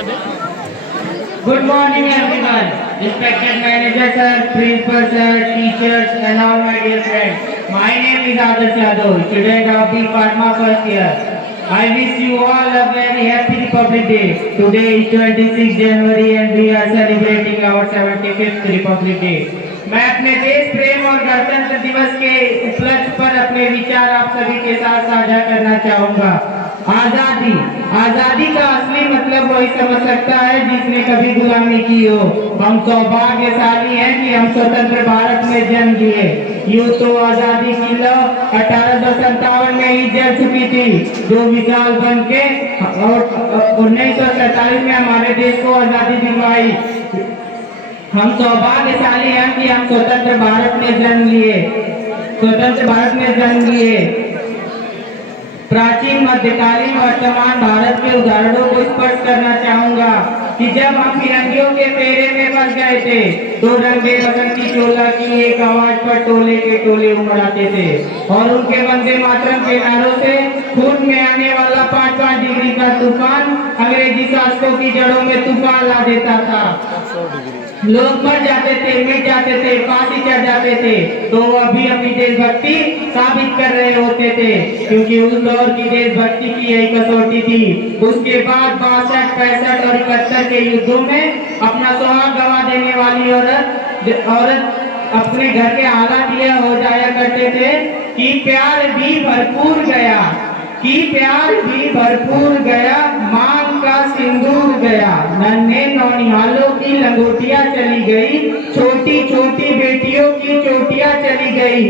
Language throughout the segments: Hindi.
Good morning, everyone. Respected manager sir, principal sir, teachers, and all my dear friends. My name is Adarsh Yadav, student of B Pharma first year. I wish you all a very happy Republic Day. Today is 26 January and we are celebrating our 75th Republic Day. मैं अपने देश प्रेम और गणतंत्र दिवस के उपलक्ष्य पर अपने विचार आप सभी के साथ साझा करना चाहूँगा। आजादी आजादी का असली मतलब वही समझ सकता है जिसने कभी गुलामी की हो। हम सौभाग्यशाली हैं कि हम स्वतंत्र भारत में जन्म लिए। यूं तो आजादी की लौ 1857 में ही जल चुकी थी, जो विशाल बन के और 1947 में हमारे देश को आजादी दिलवाई। हम सौभाग्यशाली हैं कि हम स्वतंत्र भारत में जन्म लिए। प्राचीन, मध्यकालीन, वर्तमान भारत के उदाहरणों को स्पष्ट करना चाहूंगा कि जब हम फिरंगियों के फेरे में फंस गए थे तो रंगे बसंती चोला की एक आवाज पर टोले के टोले उमड़ाते थे और उनके वंदे मातरम के नारों से खून में आने वाला 5-5 डिग्री का तूफान अंग्रेजी शासकों की जड़ों में तूफान ला देता था। लोग मर जाते थे, मिट जाते थे, फांसी चढ़ जाते थे, तो वो अभी अपनी देशभक्ति साबित कर रहे होते थे, क्योंकि उस दौर की देशभक्ति की यही कसौटी थी। उसके बाद 62, 65 और 71 के युद्धों में अपना सुहाग गंवा देने वाली औरत अपने घर के हालात यह हो जाया करते थे कि प्यार भी भरपूर गया, मांग का सिंदूर गया, नन्हे नौनिहालों की लंगोटियां चली गई, छोटी छोटी बेटियों की चोटियां चली गई,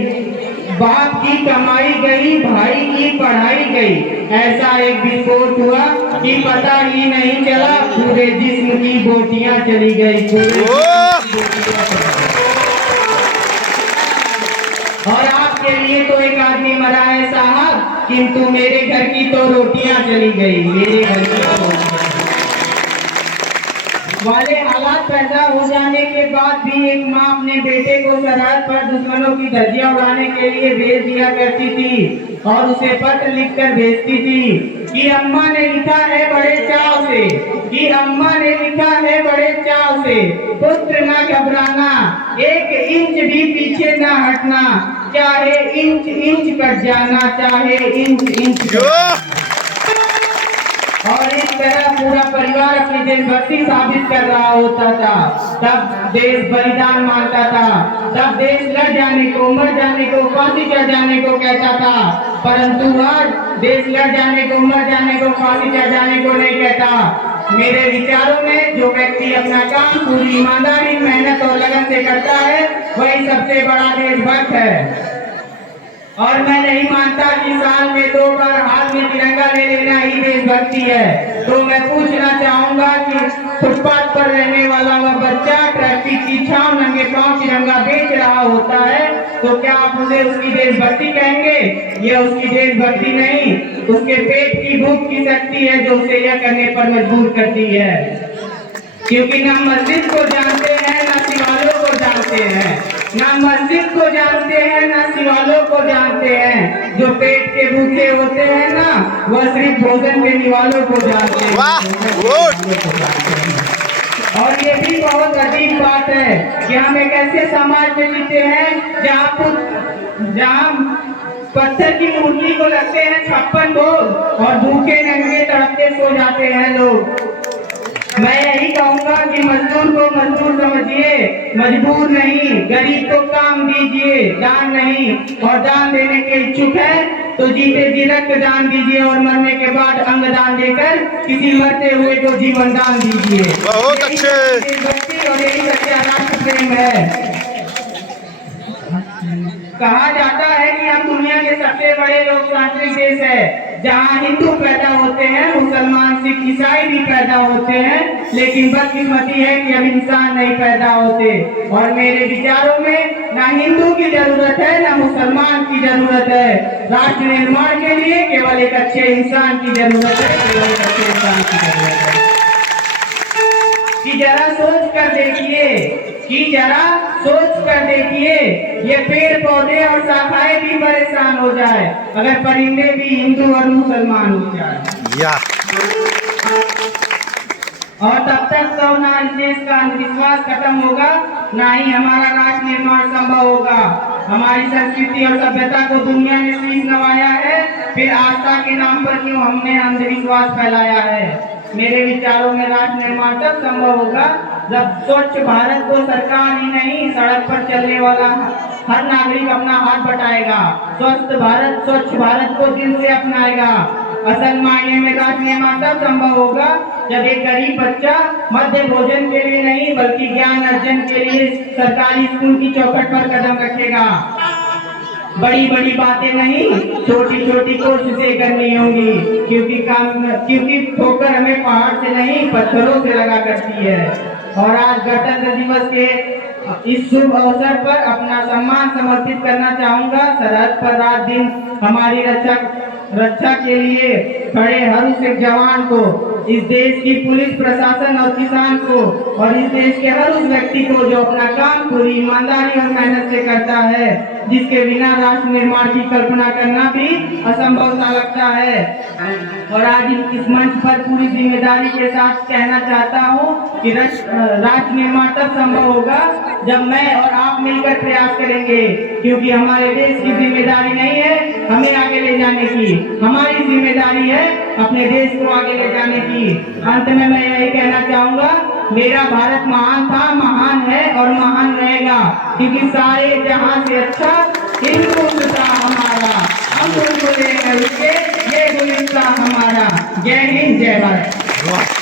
बाप की कमाई गई, भाई की पढ़ाई गई। ऐसा एक विस्फोट हुआ कि पता ही नहीं चला, पूरे जिस्म की बोटियां चली गई। और आपके लिए तो एक आदमी मरा है साहब, किंतु मेरे घर की तो रोटियां चली गई। मेरे घर की वाले हालात पैदा हो जाने के बाद भी एक माँ अपने बेटे को सरहद पर दुश्मनों की धज्जियां उड़ाने के लिए भेज दिया करती थी और उसे पत्र लिखकर भेजती थी कि अम्मा ने लिखा है बड़े चाव से, पुत्र ना घबराना, 1 इंच भी पीछे ना हटना, चाहे इंच कट जाना, चाहे इंच और इस तरह पूरा परिवार अपनी देशभक्ति साबित कर रहा होता था। तब देश बलिदान मांगता था, तब देश लड़ जाने को, मर जाने को, फांसी चढ़ जाने को कहता था, परंतु आज देश लड़ जाने को, मर जाने को, फांसी चढ़ जाने को नहीं कहता। मेरे विचारों में जो व्यक्ति अपना काम पूरी ईमानदारी, मेहनत और लगन से करता है वही सबसे बड़ा देशभक्त है। और मैं नहीं मानता कि साल में 2 बार हाथ में तिरंगा ले लेना ही देशभक्ति है। तो मैं पूछना चाहूंगा कि फुटपाथ पर रहने वाला वह बच्चा ट्रैफिक की छांव नंगे पांव तिरंगा बेच रहा होता है, तो क्या आप उसे उसकी देशभक्ति कहेंगे? यह उसकी देशभक्ति नहीं, उसके पेट की भूख की शक्ति है जो उसे यह करने पर मजबूर करती है। क्योंकि ना मस्जिद को जानते हैं, ना शिवालयों को जानते हैं, ना मस्जिद को जानते हैं, ना शिवालयों को जानते हैं। जो पेट के भूखे होते हैं ना, वह सिर्फ भोजन देने वालों को जानते हैं। और ये भी बहुत अजीब बात है कि हम एक ऐसे समाज में जीते हैं जहाँ पत्थर की मूर्ति को लगते हैं 56 भोग और भूखे नंगे तड़पते सो जाते हैं लोग। मैं यही कहूँगा कि मजदूर को मजदूर समझिए, मजबूर नहीं। गरीब को काम दीजिए, दान नहीं। और दान देने के इच्छुक है तो जीते जी रक्त दान दीजिए और मरने के बाद अंग दान देकर किसी मरते हुए को जीवन दान दीजिए। बहुत अच्छे। और यही सच्चा राष्ट्र प्रेम है। कहा जाता है कि हम दुनिया के सबसे बड़े लोकतांत्रिक देश है, जहाँ हिंदू पैदा होते हैं, मुसलमान, सिख, ईसाई भी पैदा होते हैं, लेकिन बदकिस्मती है कि अब इंसान नहीं पैदा होते। और मेरे विचारों में ना हिंदू की जरूरत है, ना मुसलमान की जरूरत है। राष्ट्र निर्माण के लिए केवल एक अच्छे इंसान की जरूरत है, कि जरा सोच कर देखिए, ये पेड़ पौधे और शाखाएं भी परेशान हो जाए अगर परिंदे भी हिंदू और मुसलमान हो जाए। और तब तक तो ना इस देश का अंधविश्वास खत्म होगा, ना ही हमारा राष्ट्र निर्माण संभव होगा। हमारी संस्कृति और सभ्यता को दुनिया ने शीश नवाया है, फिर आस्था के नाम पर क्यों हमने अंधविश्वास फैलाया है। मेरे विचारों में राष्ट्र निर्माण तब संभव होगा जब स्वच्छ भारत को सरकार ही नहीं, सड़क पर चलने वाला हर नागरिक अपना हाथ बटाएगा। स्वस्थ भारत, स्वच्छ भारत को दिल से अपनाएगा। असल मायने में राष्ट्र निर्माण तब संभव होगा जब एक गरीब बच्चा मध्य भोजन के लिए नहीं बल्कि ज्ञान अर्जन के लिए सरकारी स्कूल की चौखट पर कदम रखेगा। बड़ी बड़ी बातें नहीं, छोटी छोटी कोशिशें करनी होंगी, क्योंकि ठोकर हमें पहाड़ से नहीं पत्थरों से लगा करती है। और आज गणतंत्र दिवस के इस शुभ अवसर पर अपना सम्मान समर्पित करना चाहूंगा। सरहद पर रात दिन हमारी रक्षा के लिए खड़े हर उस एक जवान को, इस देश की पुलिस प्रशासन और किसान को, और इस देश के हर उस व्यक्ति को जो अपना काम पूरी ईमानदारी और मेहनत से करता है, जिसके बिना राष्ट्र निर्माण की कल्पना करना भी असंभव सा लगता है। और आज इस मंच पर पूरी जिम्मेदारी के साथ कहना चाहता हूँ कि राष्ट्र निर्माण तब संभव होगा जब मैं और आप मिलकर प्रयास करेंगे, क्योंकि हमारे देश की जिम्मेदारी नहीं है हमें आगे ले जाने की, हमारी जिम्मेदारी है अपने देश को आगे ले जाने की। अंत में मैं यही कहना चाहूंगा, मेरा भारत महान था, महान है और महान रहेगा, क्योंकि सारे जहां से अच्छा हिंदुस्तान हमारा, हम उनको लेकर ये गुलिस्तान हमारा। जय हिंद, जय भारत।